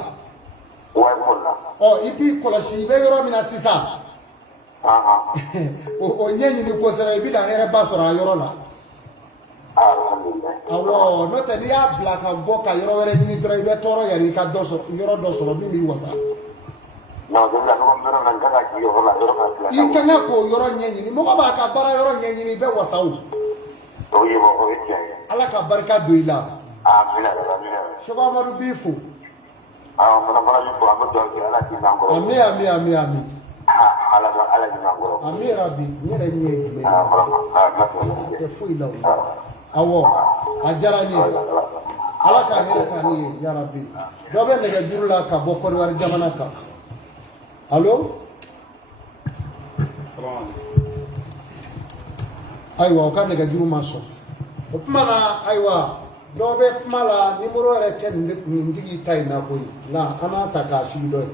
oh ibi koloshi ibe yoro mina sisa o nyenyi ni ko sere ibi da here ba soro yoro la awo no te dia black and boka yoro were ni dro ibe toro yari ka doso yoro doso bi mi wasa no de la ko ndoro nan ka ki yoro la yoro ka ikanga ko yoro nyenyi ni mo ba ka bara yoro nyenyi ni be wasa o yibo o ite ala ka barka do ila amina shoba maru bifu mana mana ko amo do ala ki nangoro ami ala ki nangoro ami rabbi nyere nyeji be te fu ila awo ajarani ala ka hele ka ni ya rabbi do be nege jurula ka bokor war jamana ka allo Ayiwa o ka nɛgɛjuru ma sɔn o kuma na ayiwa dɔw bɛ kuma la numéro yɛrɛ tɛ nin tigi ta in na koyi nka an n'a ta k'a sigi dɔ ye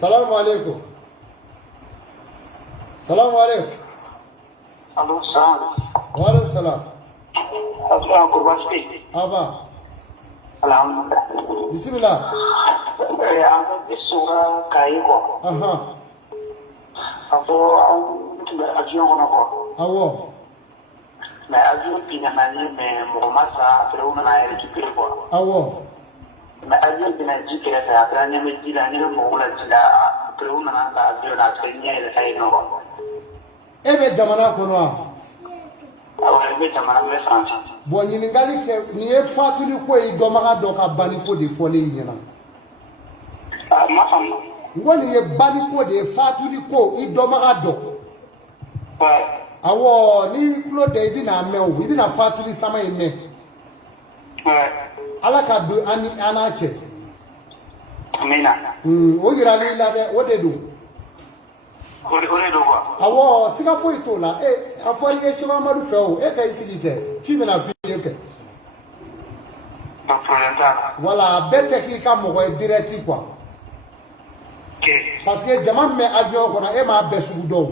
salamu aleykum salamu aleykum Allo, salam. waaleykum salam Assalamu alaikum. aba Alhamdulillah. bisimila An bɛ sura kayi kɔ. A fɔ an tun bɛ avion kɔnɔ kɔ. awɔ Mais avion binna ni mais mɔgɔ ma sa après u nana récupérer quoi. awɔ Mais avion binna ji kɛrɛfɛ après an ɲɛ bɛ ji la an ɲɛ bɛ mɔgɔw la ji la après u nana ka avion na après ɲɛ yɛlɛ ka yen nɔ quoi. e bɛ jamana kɔnɔ wa Awɔ ne bɛ jamana n bɛ France. bon ɲininkali kɛ nin ye fatuli ko ye dɔnbaga dɔ ka baniko de fɔlen ɲɛna Ma faamu. n ko nin ye baniko de ye fatuli ko i dɔnbaga dɔ Ouais. awɔ ni tulo tɛ i bɛna mɛn o i bɛna fatuli sama in mɛn Ouais. ala ka don an ni an n'a cɛ Amina. o yirali la dɛ o de don O de don quoi. awɔ siga foyi t'o la a fɔra i ye Seku Amadu fɛ o e ka i sigi kɛ ci bɛna fiye kɛ Pas problème t'a la. wala a bɛɛ tɛ k'i ka mɔgɔ ye direct quoi Ok. parce que jama min bɛ avion kɔnɔ e m'a bɛɛ sugu dɔn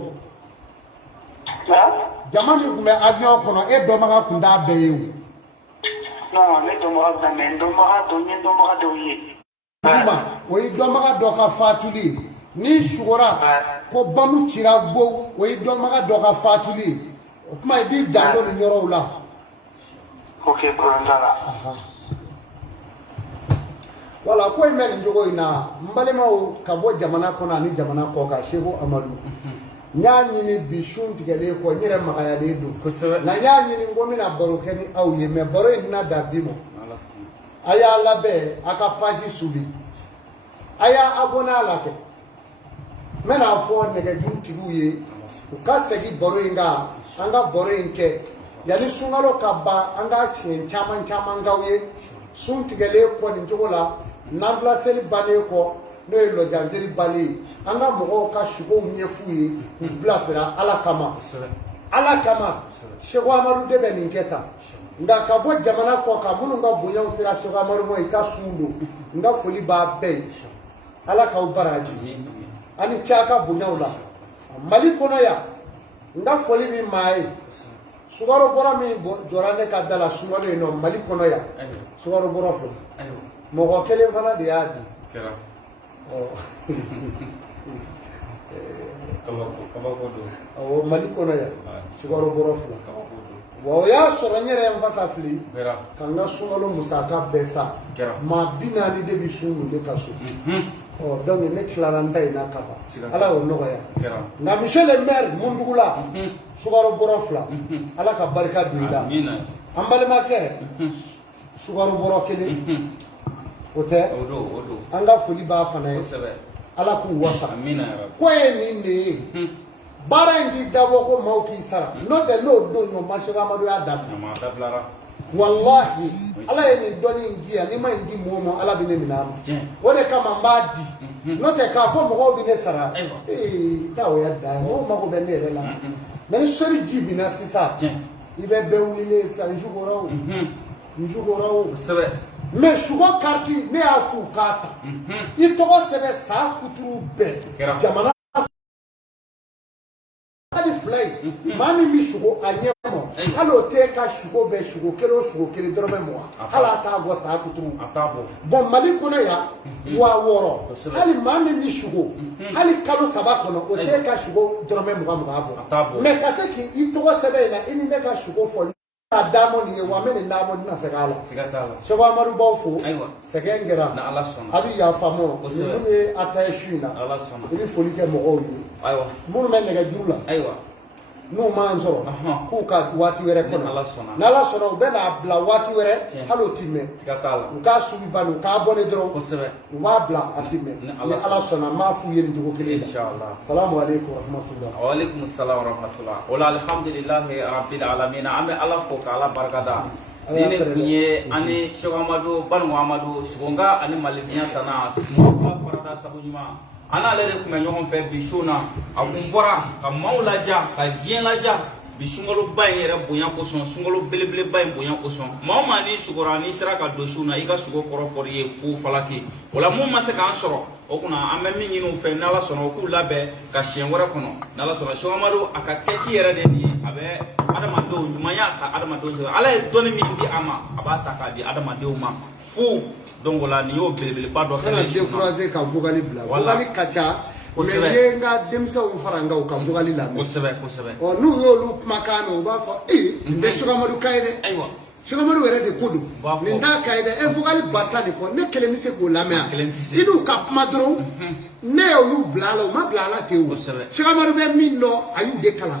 jama min tun bɛ avion kɔnɔ e dɔnbaga tun t'a bɛɛ ye o Non, ne dɔnbaga bɛ mais n dɔnbaga dɔ n ye dɔnbaga dɔw ye. kuma o ye dɔnbaga dɔ ka fatuli ye ni sugora ko bamu cira gbo o ye dɔnbaga dɔ ka fatuli ye o kuma i b'i janto nin yɔrɔw la Ok, problème t'a la. wala ko in bɛ nin cogo in na n balimaw ka bɔ jamana kɔnɔ ani jamana kɔ kan Seku Amadu n y'a ɲini bi sun tigɛlen kɔ n yɛrɛ magayalen don kosɛbɛ nka n y'a ɲini n ko n bɛna baro kɛ ni aw ye mais baro in tɛna dan bi ma a y'a labɛn a ka page subi a y'a abonné a la kɛ n bɛna fɔ nɛgɛjurutigiw ye u ka segin baro in kan an ka baro in kɛ yanni sunkalo ka ban an ka tiɲɛ caman caman k'aw ye sun tigɛlen kɔ nin cogo la nanfila seli bannen kɔ n'o ye lɔjanzeli bali ye an ka mɔgɔw ka sukow ɲɛf'u ye k'u bilasira ala kama ala kama Seku Amadu de bɛ nin kɛ tan nka ka bɔ jamana kɔ kan minnu ka bonyaw sera Seku Amadu ma i ka sun don n ka foli b'a bɛɛ ye ala k'aw baraji ani cɛ a ka bonyaw la Mali kɔnɔ yan n ka foli min maa ye sukaro bɔra min jɔra ne ka da la sunkalo yen nɔ Mali kɔnɔ yan sukaro bɔra fila mɔgɔ kelen fana de y'a di awɔ Mali kɔnɔ yan sukaro bɔra fila wa o y'a sɔrɔ n yɛrɛ n fasa fili ka n ka sunkalo musaka bɛɛ sa maa 40 de bɛ sun don ne ka so donc ne tilara n ta in na ka ban ala y'o nɔgɔya nka monsieur le maire Mundugula sukaro bɔra fila ala ka barika don i la an balimakɛ sukaro bɔra kelen o tɛ an ka foli b'a fana ye ala k'u wasa ko ye nin de ye baara in ti dabɔ ko maaw k'i sara n'o tɛ n'o don ɲɔ ma Seku Amadu y'a dabila wallahi ala ye nin dɔnni in di yan n'i ma nin di mɔgɔ ma ala bɛ ne minɛ a ma o de kama n b'a di n'o tɛ k'a fɔ mɔgɔw bɛ ne sara taa o ya da ye mɔgɔw mago bɛ ne yɛrɛ la mɛ ni sɔli ji binna sisan i bɛ bɛɛ wulilen sisan n jugora o mɛ sugo kariti ne y'a f'u k'a ta i tɔgɔ sɛbɛn san kuturu bɛɛ jamana hali fila ye maa min bɛ sugo a ɲɛ ma hali o t'e ka sugo bɛɛ sugo kelen o sugo kelen dɔrɔmɛ 20 hali a t'a bɔ san kuturu bon Mali kɔnɔ yan 6000 hali maa min bɛ sugo hali kalo 3 kɔnɔ o t'e ka sugo dɔrɔmɛ 20 bɔ mɛ ka se k'i tɔgɔ sɛbɛn in na i ni ne ka sugo fɔ a damo nin ye wa n bɛ nin damo n tɛna segin a la Seku Amadu b'aw fo sɛgɛn kɛra a bɛ yafa n ma ninnu ye a ta ye su in na i bɛ foli kɛ mɔgɔw ye minnu bɛ nɛgɛjuru la n'u m'an sɔrɔ k'u ka waati wɛrɛ kɔnɔ n'ala sɔnna u bɛ n'a bila waati wɛrɛ hali o ti mɛn u k'a subi bani u k'a bɔ ne dɔrɔn u b'a bila a ti mɛn ni ala sɔnna n b'a f'u ye nin cogo kelen la salamu aleykum rahmatulah. wa aleykum salam wa rahmatulah o la alhamdulilahi rabbil alamin an bɛ ala fo ka ala barika da ni ne tun ye ani Seku Amadu Banu Amadu Sogonga ani Malifiɲɛ Tana ala farada sabu ɲuman an n'ale de tun bɛ ɲɔgɔn fɛ bi su na a kun bɔra ka maaw laja ka diɲɛ laja bi sungalo ba in yɛrɛ bonya kosɔn sungalo belebeleba in bonya kosɔn maa o maa n'i sugora n'i sera ka don su na i ka sugo kɔrɔ fɔli ye fo falaki o la mun ma se k'an sɔrɔ o kunna an bɛ min ɲini u fɛ n'Ala sɔnna u k'u labɛn ka siɲɛ wɛrɛ kɔnɔ n'Ala sɔnna Cheikh Amadu a ka kɛci yɛrɛ de nin ye a bɛ adamadenw ɲumanya ka adamadenw sɛbɛn Ala ye dɔnni min di a ma a b'a ta k'a di adamadenw ma fu donc o la nin y'o belebeleba dɔ kɛlɛ su na décourager ka vogali bila vogali ka ca mais ye n ka denmisɛnw fara n kan u ka vogali lamɛn kosɛbɛ kosɛbɛ n'u y'olu kumakan mɛn u b'a fɔ nin tɛ Cheikh Amadu ka ye dɛ ayiwa Cheikh Amadu yɛrɛ de ko don nin t'a ka ye dɛ vogali ba ta de kɔ ne kelen bɛ se k'o lamɛn i n'u ka kuma dɔrɔn ne y'olu bila a la u ma bila a la ten o Cheikh Amadu bɛ min dɔn a y'u de kalan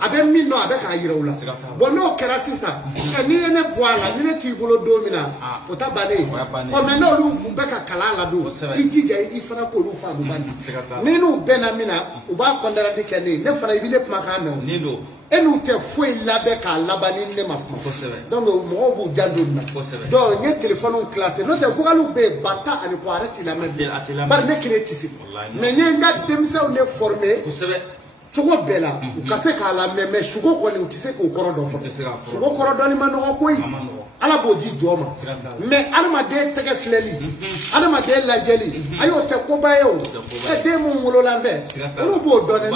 a bɛ min dɔn a bɛ k'a yira u la bon n'o kɛra sisan n'i ye ne bɔ a la ni ne t'i bolo don min na o ta bannen mais n'olu bɛ ka kalan la don i jija i fana k'olu faamu bandi ni n'u bɛnna min na u b'a kɔndarandi kɛ ne ye ne fana i bɛ ne kumakan mɛn o e n'u tɛ foyi labɛn k'a laban ni ne ma kuma donc mɔgɔw b'u janto nin na donc n ye téléphone classé n'o tɛ vogaliw bɛ yen ba tan ani kɔ ale t'i lamɛn bi bari ne kelen tɛ se mais n ye n ka denmisɛnw de former cogo bɛɛ la u ka se k'a lamɛn mais sugo kɔni u tɛ se k'o kɔrɔ dɔn fɔlɔ sugo kɔrɔ dɔnni ma nɔgɔ koyi Ala b'o di jɔ ma mais adamaden tɛgɛ filɛli adamaden lajɛli a y'o tɛ koba ye o den mun wolola n fɛ olu b'o dɔn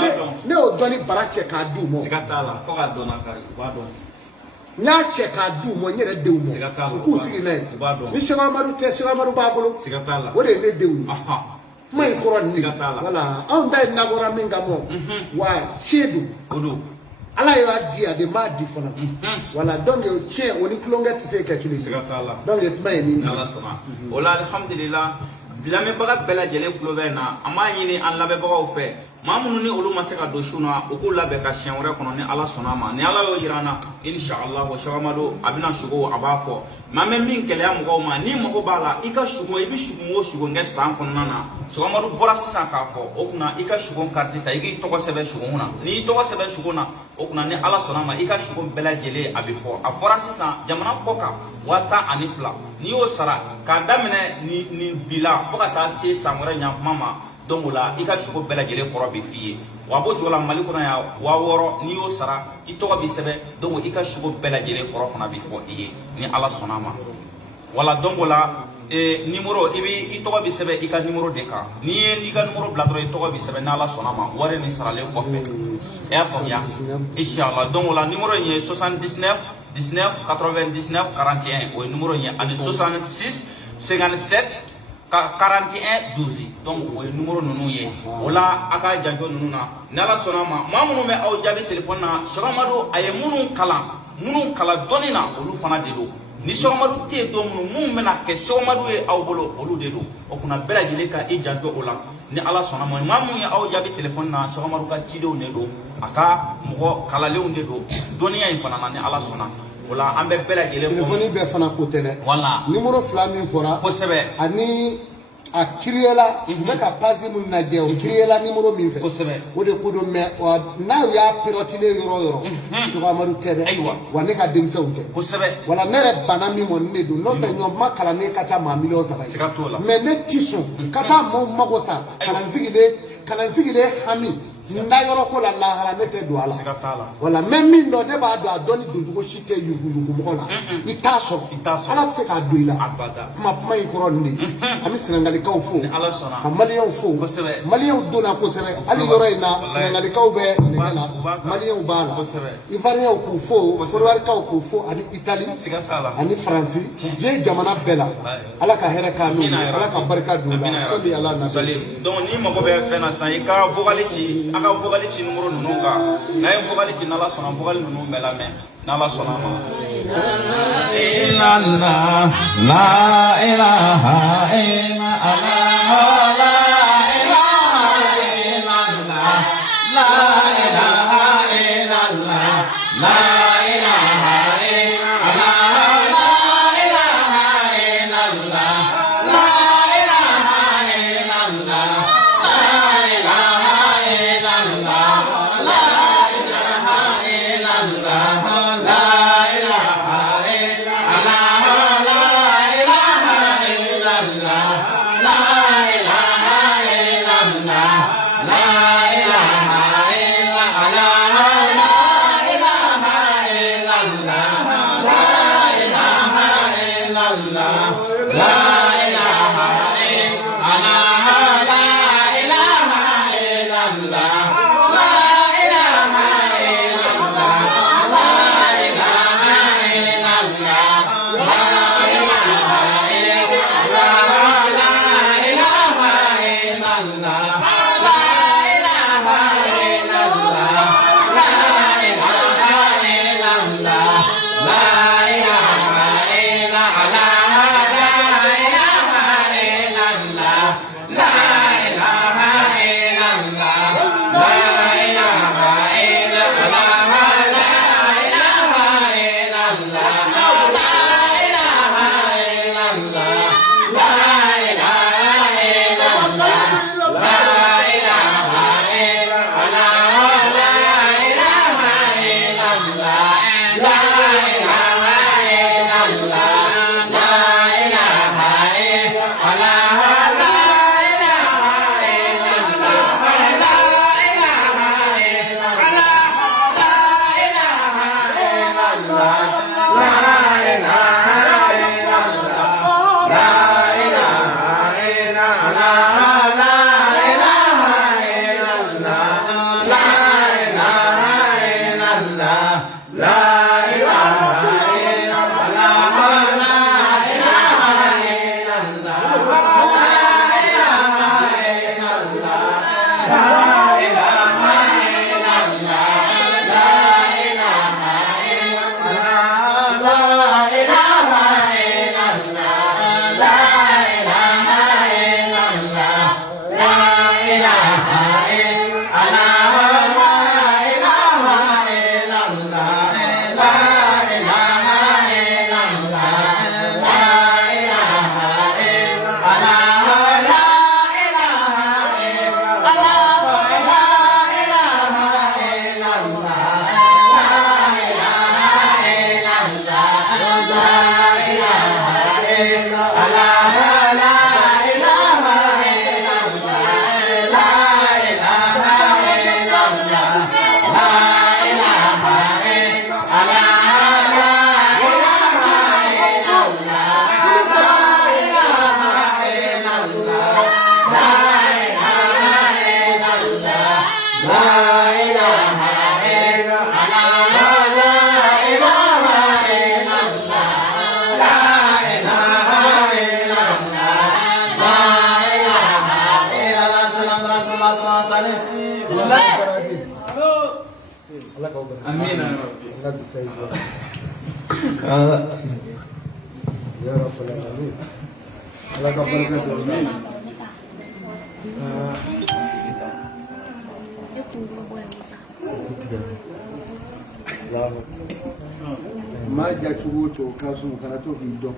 ne y'o dɔnni bara cɛ k'a di u ma n y'a cɛ k'a di u ma n yɛrɛ denw ma u k'u sigi n'a ye ni Cheikh Amadu tɛ Cheikh Amadu b'a bolo o de ye ne denw ye kuma in kɔrɔ nin voilà anw ta ye nabɔra min ka mɔ wa tiɲɛ don Ala y'a di a de m'a di fana voilà donc tiɲɛ o ni kulonkɛ tɛ se ka kelen donc kuma ye nin Ala sɔnna o la alhamdulillah lamɛnbaga bɛɛ lajɛlen tulo bɛ na an b'a ɲini an lamɛnbagaw fɛ maa minnu ni olu ma se ka don su na u k'u labɛn ka siɲɛ wɛrɛ kɔnɔ ni Ala sɔnna a ma ni Ala y'o yira an na inshallah Cheikh Amadu a bɛna sugo a b'a fɔ maa bɛ min gɛlɛya mɔgɔw ma ni mago b'a la i ka sugo i bɛ sugo o sugo kɛ san kɔnɔna na Cheikh Amadu bɔra sisan k'a fɔ o kunna i ka sugo kariti ta i k'i tɔgɔ sɛbɛn sugo na n'i y'i tɔgɔ sɛbɛn sugo na o kunna ni Ala sɔnna a ma i ka sugo bɛɛ lajɛlen a bɛ fɔ a fɔra sisan jamana kɔ kan 10,000 n'i y'o sara k'a daminɛ nin bi la fo ka taa se san wɛrɛ ɲankuma ma donc o la i ka sugo bɛɛ lajɛlen kɔrɔ bɛ f'i ye wa b'o cogo la Mali kɔnɔ yan 6,000 n'i y'o sara i tɔgɔ bɛ sɛbɛn donc i ka sugo bɛɛ lajɛlen kɔrɔ fana bɛ fɔ i ye ni Ala sɔnna a ma wala donc o la numéro i tɔgɔ bɛ sɛbɛn i ka numéro de kan n'i ye i ka numéro bila dɔrɔn i tɔgɔ bɛ sɛbɛn ni Ala sɔnna a ma wari nin saralen kɔfɛ e y'a faamuya inchallah donc o la numéro in ye 79 19 99 41 o ye numéro in ye ani 66 57 41 12 donc o ye numéro ninnu ye o la a ka janto ninnu na ni Ala sɔnna a ma maa minnu bɛ aw jaabi téléphone na Cheikh Amadu a ye minnu kalan dɔnni na olu fana de don ni Cheikh Amadu tɛ yen don minnu bɛna kɛ Cheikh Amadu ye aw bolo olu de don o kunna bɛɛ lajɛlen ka i janto o la ni Ala sɔnna a ma maa minnu ye aw jaabi téléphone na Cheikh Amadu ka cidenw de don a ka mɔgɔ kalanlenw de don dɔnniya in fana na ni Ala sɔnna o la an bɛ bɛɛ lajɛlen fɔ téléphone bɛɛ fana ko tɛ dɛ voilà numéro 2 min fɔra kosɛbɛ ani a kiriyela u bɛ ka page min lajɛ o kiriyela numéro min fɛ kosɛbɛ o de ko don mais n'a y'a pirotilen yɔrɔ o yɔrɔ Cheikh Amadu tɛ dɛ wa ne ka denmisɛnw tɛ kosɛbɛ wala ne yɛrɛ bana min mɔ nin de don n'o tɛ ɲɔ ma kalannen ka ca maa 3 siga t'o la mais ne ti sɔn ka taa maaw mago sa kalan sigilen hami n da yɔrɔ ko la lahara ne tɛ don a la wala mais min dɔn ne b'a dɔn a dɔnni doncogo si tɛ yugu mɔgɔ la i t'a sɔrɔ Ala tɛ se k'a don i la kuma in kɔrɔ nin de an bɛ Senegalikaw fo ka Maliyɛnw fo Maliyɛnw donna kosɛbɛ hali yɔrɔ in na Senegalikaw bɛ nɛgɛ la Maliyɛnw b'a la Ivoiriyɛnw k'u fo Côte-d'Ivoirekaw k'u fo ani Itali ani Faransi diɲɛ jamana bɛɛ la Ala ka hɛrɛ k'a n'u ye Ala ka barika don u la sɔli Ala nabi donc ni mago bɛ fɛn na sisan i ka vocal ci a ka vocal ci numéro ninnu kan n'a ye vocal ci n'Ala sɔnna vocal ninnu bɛɛ lamɛn n'Ala sɔnna a ma illallah la ilaha illallah la ilaha illallah la ilaha illallah la ilaha illallah la ilaha illallah la ilaha illallah la ilaha illallah la ilaha illallah la ilaha illallah la ilaha Amin. Ya Rabbal Alamin. Allah kabarkan. Ma ja chugo to kasu kana to bi do.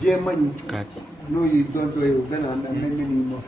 Je mani. No yi don to yo gana nan men ni no.